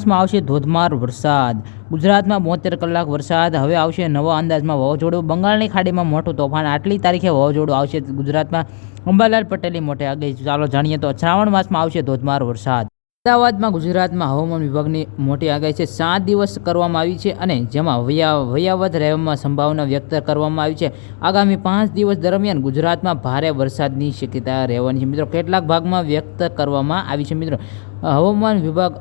માસમાં આવશે ધોધમાર વરસાદ. ગુજરાતમાં બોતેર કલાક વરસાદ. હવે આવશે નવા અંદાજમાં વાવાઝોડું. બંગાળની ખાડીમાં મોટું તોફાન. આટલી તારીખે વાવાઝોડું આવશે. ગુજરાતમાં અંબાલાલ પટેલની મોટે. આગળ ચાલો જાણીએ તો શ્રાવણ માસમાં આવશે ધોધમાર વરસાદ. અમદાવાદમાં ગુજરાતમાં હવામાન વિભાગની મોટી આગાહી છે. સાત દિવસ કરવામાં આવી છે અને જેમાં વયા, વયાવત રહેવામાં સંભાવના વ્યક્ત કરવામાં આવી છે. આગામી પાંચ દિવસ દરમિયાન ગુજરાતમાં ભારે વરસાદની શક્યતા રહેવાની છે. મિત્રો, કેટલાક ભાગમાં વ્યક્ત કરવામાં આવી છે. મિત્રો, હવામાન વિભાગ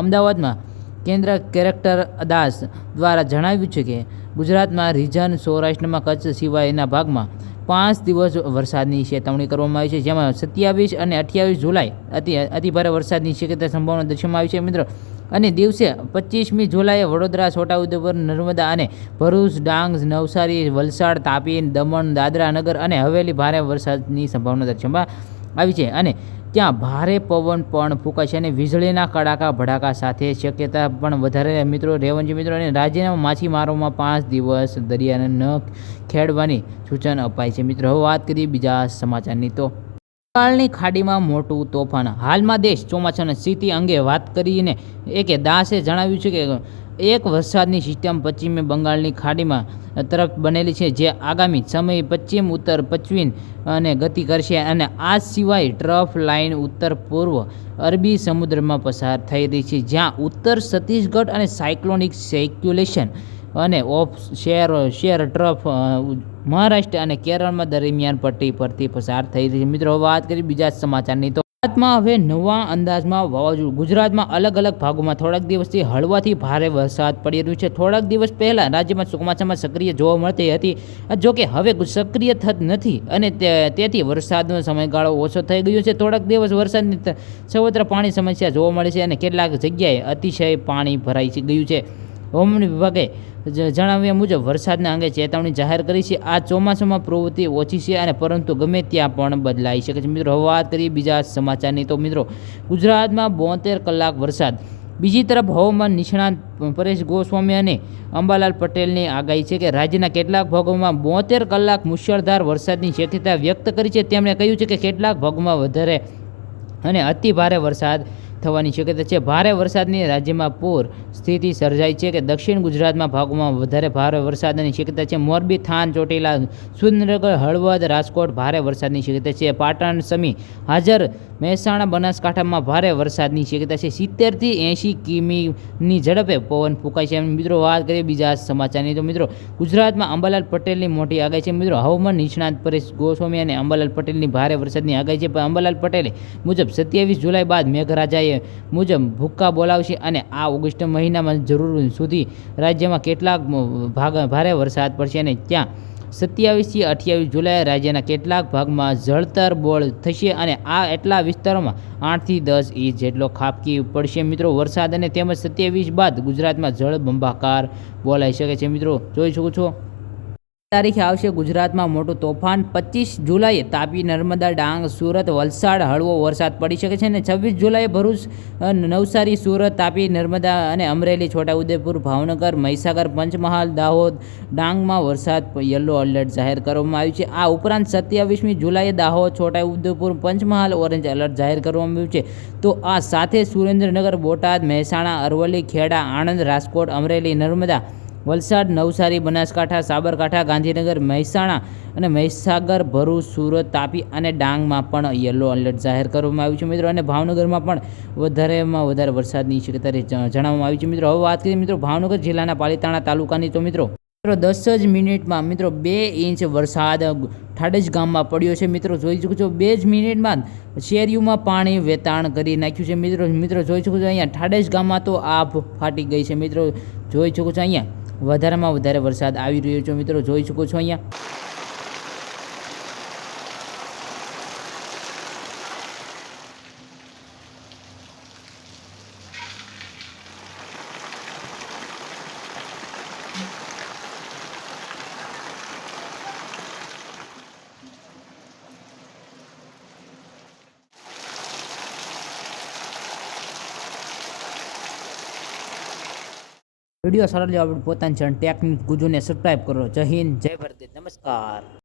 અમદાવાદમાં કેન્દ્ર કેરેક્ટર દાસ દ્વારા જણાવ્યું છે કે ગુજરાતમાં રીજન સૌરાષ્ટ્રમાં કચ્છ સિવાયના ભાગમાં પાંચ દિવસ વરસાદની ચેતવણી કરવામાં આવી છે, જેમાં સત્યાવીસ અને અઠ્યાવીસ જુલાઈ અતિ, અતિભારે વરસાદની શક્યતા સંભાવના દર્શાવવામાં આવી છે, મિત્રો. અને દિવસે પચીસમી જુલાઈએ વડોદરા, છોટાઉદેપુર, નર્મદા અને ભરૂચ, ડાંગ, નવસારી, વલસાડ, તાપી, દમણ, દાદરા નગર અને હવેલી ભારે વરસાદની સંભાવના દર્શાવવામાં આવી છે. અને ત્યાં ભારે પવન પણ ફૂંકાય છે અને વીજળીના કડાકા ભડાકા સાથે શક્યતા પણ વધારે મિત્રો રેવંજી મિત્રો, અને રાજ્યના માછીમારોમાં પાંચ દિવસ દરિયાને ન ખેડવાની સૂચન અપાય છે. મિત્રો, હવે વાત કરીએ બીજા સમાચારની તો. બંગાળની ખાડીમાં મોટું તોફાન. હાલમાં દેશ ચોમાસાની સ્થિતિ અંગે વાત કરીને એકે દાસે જણાવ્યું છે કે, એક વરસાદની સિસ્ટમ પશ્ચિમે બંગાળની ખાડીમાં તરફ બનેલી છે, જે આગામી સમય પશ્ચિમ, ઉત્તર, પશ્ચિમ અને ગતિ કરશે અને આ સિવાય ટ્રફ લાઇન ઉત્તર, પૂર્વ અરબી સમુદ્રમાં પસાર થઈ રહી છે, જ્યાં ઉત્તર છત્તીસગઢ અને સાયક્લોનિક સર્ક્યુલેશન અને offshore shore trough Maharashtra અને કેરળમાં દરમિયાન પટ્ટી પરથી પસાર થઈ રહી છે. મિત્રો વાત કરી બીજા સમાચારની તો ગુજરાતમાં હવે નવા અંદાજમાં વાવાઝોડું. ગુજરાતમાં અલગ અલગ ભાગોમાં થોડાક દિવસથી હળવાથી ભારે વરસાદ પડી રહ્યું છે. થોડાક દિવસ પહેલાં રાજ્યમાં ચોમાસામાં સક્રિય જોવા મળતી હતી. જોકે હવે સક્રિય થત નથી અને તેથી વરસાદનો સમયગાળો ઓછો થઈ ગયો છે. થોડાક દિવસ વરસાદની સર્વત્ર પાણી સમસ્યા જોવા મળે છે અને કેટલાક જગ્યાએ અતિશય પાણી ભરાઈ ગયું છે. હવામાન વિભાગે જણાવ્યા મુજબ વરસાદના અંગે ચેતવણી જાહેર કરી છે. આ ચોમાસામાં પ્રવૃત્તિ ઓછી છે અને પરંતુ ગમે ત્યાં પણ બદલાઈ શકે છે. મિત્રો, હવે વાત કરીએ બીજા સમાચારની. તો મિત્રો, ગુજરાતમાં બોતેર કલાક વરસાદ. બીજી તરફ હવામાન નિષ્ણાત પરેશ ગોસ્વામી અને અંબાલાલ પટેલની આગાહી છે કે રાજ્યના કેટલાક ભાગોમાં બોતેર કલાક મુશળધાર વરસાદની શક્યતા વ્યક્ત કરી છે. તેમણે કહ્યું છે કે કેટલાક ભાગોમાં વધારે અને અતિ ભારે વરસાદ થવાની શક્યતા છે. ભારે વરસાદની રાજ્યમાં પૂર સ્થિતિ સર્જાઈ છે કે દક્ષિણ ગુજરાતમાં ભાગોમાં વધારે ભારે વરસાદની શક્યતા છે. મોરબી, થાન, ચોટીલા, સુરેન્દ્રનગર, હળવદ, રાજકોટ ભારે વરસાદની શક્યતા છે. પાટણ સમી હાજર મહેસાણા, બનાસકાંઠામાં ભારે વરસાદની શક્યતા છે. સિત્તેરથી એંશી કિમીની ઝડપે પવન ફૂંકાય છે. મિત્રો વાત કરીએ બીજા સમાચારની. તો મિત્રો, ગુજરાતમાં અંબાલાલ પટેલની મોટી આગાહી છે. મિત્રો, હવામાન નિષ્ણાત પરેશ ગોસ્વામી અને અંબાલાલ પટેલની ભારે વરસાદની આગાહી છે. પણ અંબાલાલ પટેલે મુજબ સત્યાવીસ જુલાઈ બાદ મેઘરાજાએ મુજબ ભૂક્કા બોલાવશે અને આ ઓગસ્ટ મહિનામાં જરૂર સુધી રાજ્યમાં કેટલાક ભાગ, ભારે વરસાદ પડશે અને ત્યાં સત્યાવીસથી અઠ્યાવીસ જુલાઈ રાજ્યના કેટલાક ભાગમાં જળતર બોળ થશે અને આ એટલા વિસ્તારોમાં આઠથી દસ ઇંચ જેટલો ખાબકી પડશે. મિત્રો, વરસાદ અને તેમજ સત્યાવીસ બાદ ગુજરાતમાં જળ બંબાકાર બોલાઈ શકે છે. મિત્રો, જોઈ શકો છો? તારીખે આવશે ગુજરાતમાં મોટું તોફાન. પચીસ જુલાઈએ તાપી, નર્મદા, ડાંગ, સુરત, વલસાડ, હળવો વરસાદ પડી શકે છે અને છવ્વીસ જુલાઈએ ભરૂચ નવસારી, સુરત, તાપી, નર્મદા અને અમરેલી, છોટાઉદેપુર, ભાવનગર, મહીસાગર, પંચમહાલ, દાહોદ, ડાંગમાં વરસાદ યલો એલર્ટ જાહેર કરવામાં આવ્યું છે. આ ઉપરાંત સત્યાવીસમી જુલાઈએ દાહોદ, છોટાઉદેપુર, પંચમહાલ, ઓરેન્જ એલર્ટ જાહેર કરવામાં આવ્યું છે. તો આ સાથે સુરેન્દ્રનગર, બોટાદ, મહેસાણા, અરવલ્લી, ખેડા, આણંદ, રાજકોટ, અમરેલી, નર્મદા વલસાડ, નવસારી, બનાસકાંઠા, સાબરકાંઠા, ગાંધીનગર, મહેસાણા અને મહીસાગર ભરૂચ, સુરત, તાપી અને ડાંગમાં પણ યલો એલર્ટ જાહેર કરવામાં આવ્યું છે મિત્રો. અને ભાવનગરમાં પણ વધારેમાં વધારે વરસાદની શક્યતા જણાવવામાં આવી છે મિત્રો. હવે વાત કરીએ મિત્રો ભાવનગર જિલ્લાના પાલીતાણા તાલુકાની. તો મિત્રો મિત્રો દસ જ મિનિટમાં મિત્રો બે ઇંચ વરસાદ ઠાડજ ગામમાં પડ્યો છે મિત્રો. જોઈ શકો છો, બે જ મિનિટમાં શેરીઓમાં પાણી વેતાણ કરી નાખ્યું છે મિત્રો. મિત્રો જોઈ શકો છો, અહીંયા ઠાડજ ગામમાં તો આભ ફાટી ગઈ છે મિત્રો. જોઈ શકો છો, અહીંયા વધારેમાં વધારે વરસાદ આવી રહ્યો છે. મિત્રો જોઈ શકો છો અહીંયા. વીડિયો સારો લેવા પોતાની ચેનલ ટેકનિક ગુજુને સબસ્ક્રાઈબ કરો. જય હિન્દ જય ભારત નમસ્કાર.